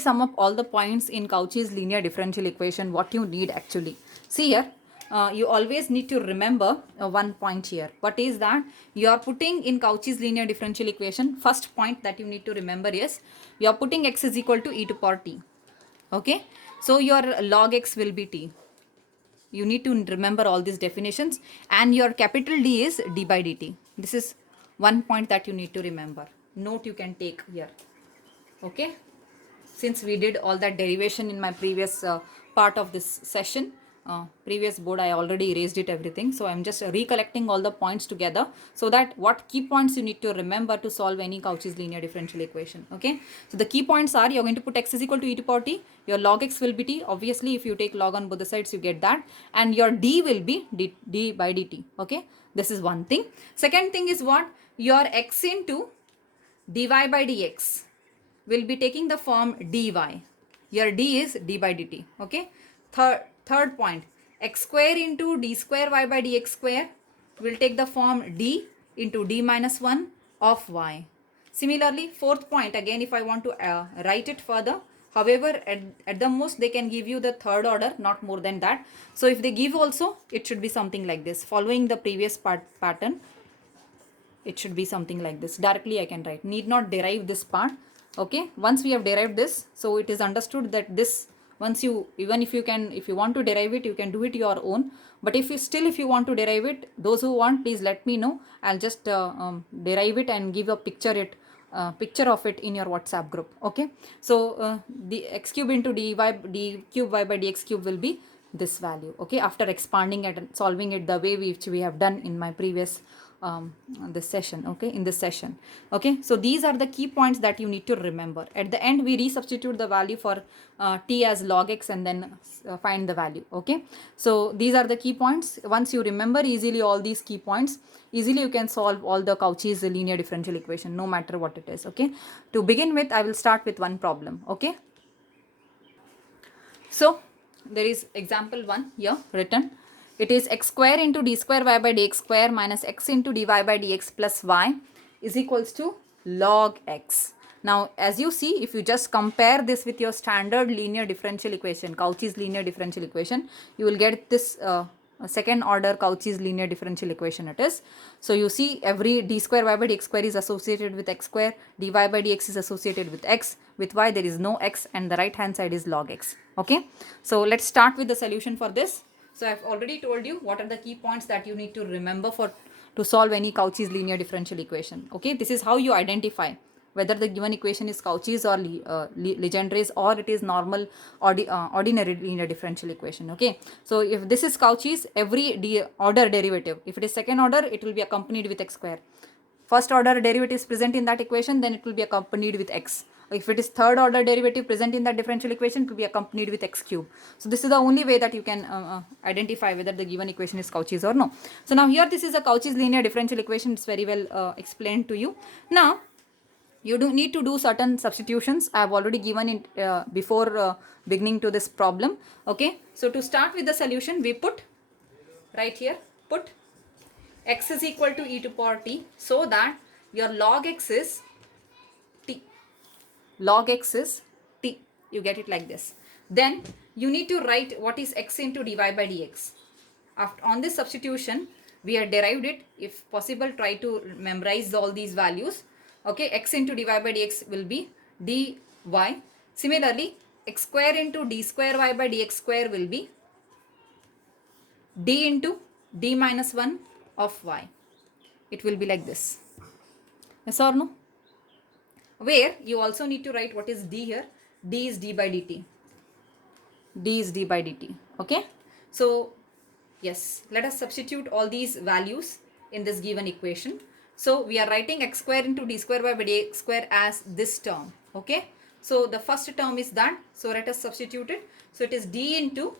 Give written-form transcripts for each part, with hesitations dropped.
Sum up all the points in Cauchy's linear differential equation, what you need actually. See here, you always need to remember one point here. What is that? You are putting in Cauchy's linear differential equation, first point that you need to remember is, you are putting x is equal to e to power t. Okay, so your log x will be t. You need to remember all these definitions, and your capital D is d by dt. This is one point that you need to remember. Note you can take here. Okay, since we did all that derivation in my previous part of this session, previous board I already erased it everything, so I'm just recollecting all the points together, so that what key points you need to remember to solve any Cauchy's linear differential equation. Okay, so the key points are, you're going to put x is equal to e to power t, your log x will be t, obviously if you take log on both the sides you get that, and your d will be d by dt. Okay, this is one thing. Second thing is what? Your x into dy by dx will be taking the form dy. Here d is d by dt. Okay. Third point, x square into d square y by dx square will take the form d into d minus 1 of y. Similarly, fourth point, again if I want to write it further, however at the most they can give you the third order, not more than that. So if they give also, it should be something like this, following the previous pattern. It should be something like this. Directly I can write, need not derive this part. Okay, once we have derived this, so it is understood that this, once you, even if you can, if you want to derive it, you can do it your own, but if you still, if you want to derive it, those who want, please let me know. I'll just derive it and give a picture of it in your WhatsApp group. Okay, so the x cube into d cube y by dx cube will be this value. Okay, after expanding it and solving it the way which we have done in my previous this session. Okay, in this session. Okay, so these are the key points that you need to remember. At the end we resubstitute the value for t as log x and then find the value. Okay, so these are the key points. Once you remember easily all these key points, easily you can solve all the Cauchy's linear differential equation, no matter what it is. Okay, to begin with I will start with one problem. Okay, so there is example 1 here written. It is x square into d square y by dx square minus x into dy by dx plus y is equals to log x. Now as you see, if you just compare this with your standard linear differential equation, Cauchy's linear differential equation, you will get this second order Cauchy's linear differential equation it is. So you see, every d square y by dx square is associated with x square, dy by dx is associated with x, with y there is no x, and the right hand side is log x. Okay, so let's start with the solution for this. So I've already told you what are the key points that you need to remember for to solve any Cauchy's linear differential equation. Okay, this is how you identify whether the given equation is Cauchy's or Legendre's, or it is normal ordinary linear differential equation. Okay, so if this is Cauchy's, every order derivative, if it is second order, it will be accompanied with x square. First order derivative is present in that equation, then it will be accompanied with x. If it is third order derivative present in that differential equation, it will be accompanied with x cube. So this is the only way that you can identify whether the given equation is Cauchy's or no. So now here this is a Cauchy's linear differential equation. It's very well explained to you. Now you do need to do certain substitutions. I have already given it before beginning to this problem. Okay, so to start with the solution, we put right here, put x is equal to e to power t, so that your log x is t. Log x is t. You get it like this. Then you need to write what is x into dy by dx. After, on this substitution, we have derived it. If possible, try to memorize all these values. Okay, x into dy by dx will be dy. Similarly, x square into d square y by dx square will be d into d minus 1 of y. It will be like this. Yes or no? Where you also need to write what is d here. D is d by dt. D is d by dt. Okay. So yes, let us substitute all these values in this given equation. So we are writing x square into d square by dx square as this term. Okay. So the first term is that. So let us substitute it. So it is d into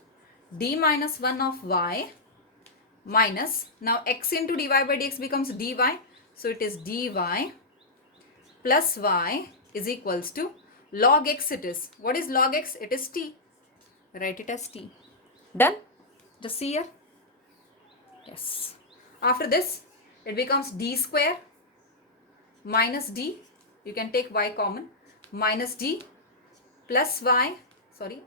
d minus 1 of y minus, now x into dy by dx becomes dy. So it is dy plus y is equals to log x it is. What is log x? It is t. Write it as t. Done? Just see here. Yes. After this, it becomes d square minus d. You can take y common. Minus d plus y, sorry,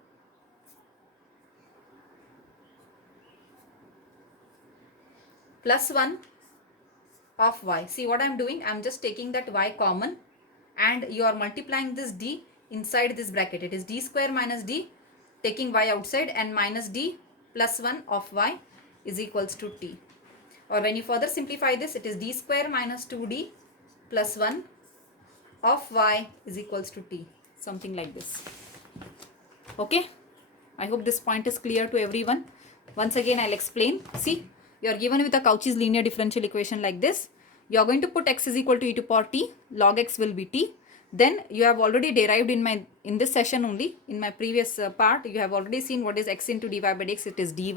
plus 1 of y. See what I am doing? I am just taking that y common and you are multiplying this d inside this bracket. It is d square minus d, taking y outside, and minus d plus 1 of y is equals to t. Or when you further simplify this, it is d square minus 2d plus 1 of y is equals to t. Something like this. Okay. I hope this point is clear to everyone. Once again, I'll explain. See, you are given with a Cauchy's linear differential equation like this. You are going to put x is equal to e to power t. Log x will be t. Then you have already derived in this session only. In my previous part, you have already seen what is x into dy by dx. It is dy.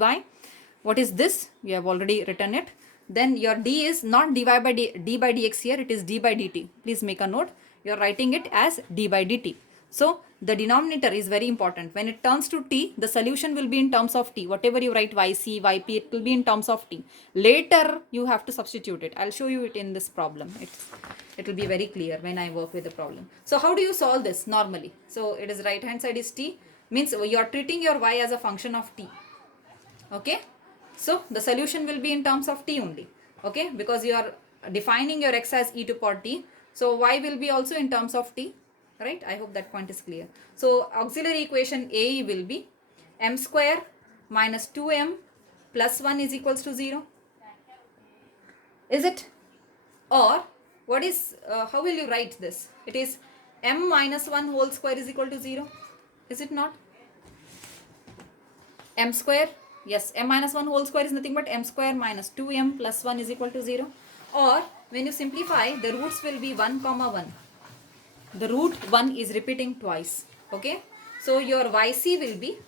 What is this? You have already written it. Then your d is not d by dx here. It is d by dt. Please make a note. You are writing it as d by dt. So the denominator is very important. When it turns to t, the solution will be in terms of t. Whatever you write yc, yp, it will be in terms of t. Later, you have to substitute it. I'll show you it in this problem. It will be very clear when I work with the problem. So how do you solve this normally? So it is right hand side is t. Means you are treating your y as a function of t. Okay. So the solution will be in terms of t only. Okay. Because you are defining your x as e to power t. So y will be also in terms of t. Right, I hope that point is clear. So auxiliary equation A will be m square minus 2m plus 1 is equals to 0. Is it? Or what is, how will you write this? It is m minus 1 whole square is equal to 0. Is it not? M square, yes, m minus 1 whole square is nothing but m square minus 2m plus 1 is equal to 0. Or when you simplify, the roots will be 1 comma 1. The root 1 is repeating twice. Okay. So your yc will be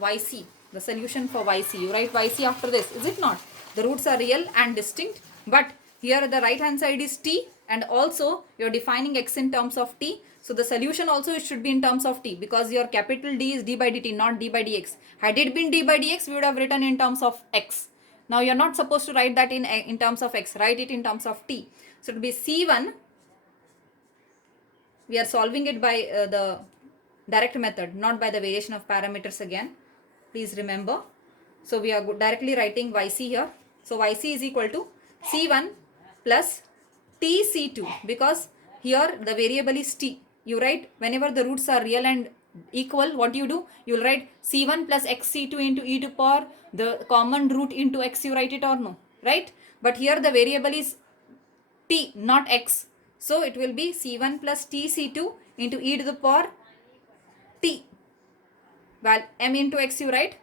yc. The solution for yc. You write yc after this. Is it not? The roots are real and distinct. But here the right hand side is t. And also you are defining x in terms of t. So the solution also should be in terms of t. Because your capital D is d by dt, not d by dx. Had it been d by dx, we would have written in terms of x. Now you are not supposed to write that in terms of x. Write it in terms of t. So it will be c1. We are solving it by the direct method, not by the variation of parameters again. Please remember. So we are directly writing yc here. So yc is equal to c1 plus tc2, because here the variable is t. You write whenever the roots are real and equal, what you do? You will write c1 plus xc2 into e to power the common root into x. You write it or no? Right? But here the variable is t, not x. So it will be c1 plus tc2 into e to the power t. Well, m into x you write.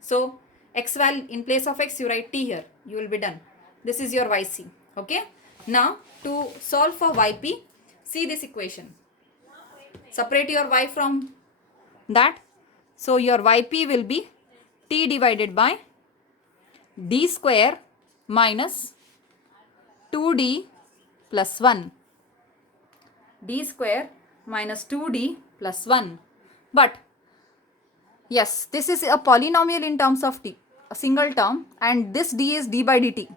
So x value in place of x you write t here. You will be done. This is your yc. Okay. Now to solve for yp, see this equation. Separate your y from that. So your yp will be t divided by d square minus 2d plus 1. D square minus 2d plus 1. But yes, this is a polynomial in terms of t, a single term, and this d is d by dt.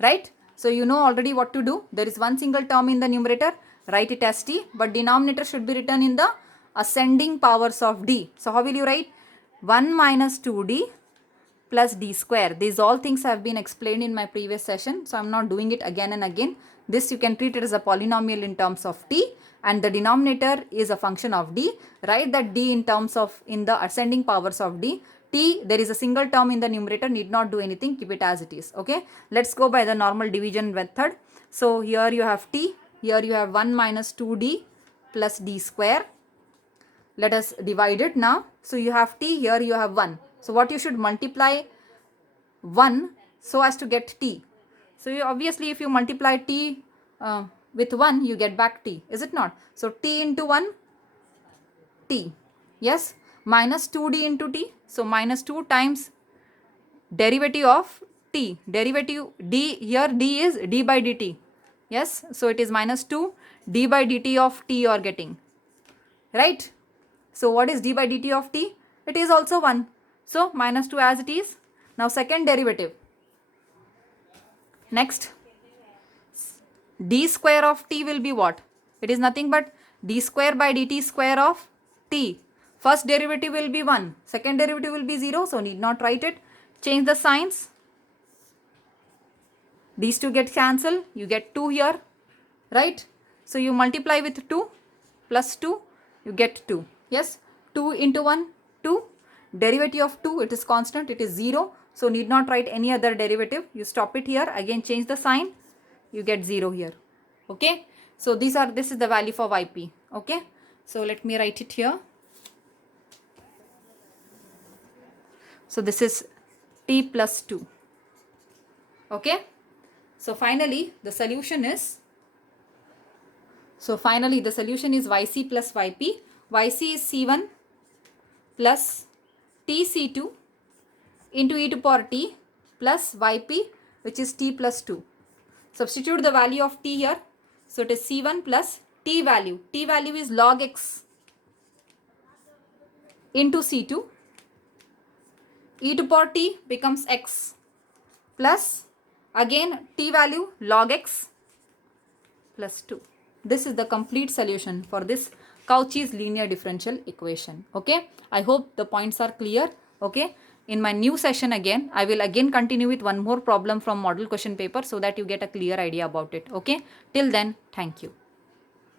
Right? So you know already what to do. There is one single term in the numerator. Write it as t, but denominator should be written in the ascending powers of d. So how will you write? 1 minus 2d plus d square. These all things have been explained in my previous session. So I am not doing it again and again. This you can treat it as a polynomial in terms of t, and the denominator is a function of d. Write that d in terms of in the ascending powers of d. T, there is a single term in the numerator, need not do anything, keep it as it is. Okay. Let's go by the normal division method. So here you have t, here you have 1 minus 2d plus d square. Let us divide it now. So you have t, here you have 1. So what you should multiply 1 so as to get t. So you obviously if you multiply t with 1, you get back t. Is it not? So t into 1, t. Yes. Minus 2d into t. So minus 2 times derivative of t. Derivative d, here d is d by dt. Yes. So it is minus 2 d by dt of t you are getting. Right. So what is d by dt of t? It is also 1. So minus 2 as it is. Now second derivative. Next, d square of t will be what? It is nothing but d square by dt square of t t. First derivative will be 1, second derivative will be 0, so need not write it. Change the signs. These two get cancelled, you get 2 here, right? So you multiply with 2 plus 2, you get 2. Yes, 2 into 1, 2. Derivative of 2, it is constant, it is 0. So need not write any other derivative. You stop it here, again change the sign, you get 0 here. Okay, so this is the value for yp. Okay, so let me write it here. So this is t plus 2. Okay, so finally the solution is yc plus yp. Yc is c1 plus tc2 into e to power t plus yp, which is t plus 2. Substitute the value of t here. So it is c1 plus t value. T value is log x into c2. E to power t becomes x plus again t value log x plus 2. This is the complete solution for this Cauchy's linear differential equation. Okay, I hope the points are clear. Okay, in my new session again, I will again continue with one more problem from model question paper so that you get a clear idea about it. Okay, till then, thank you.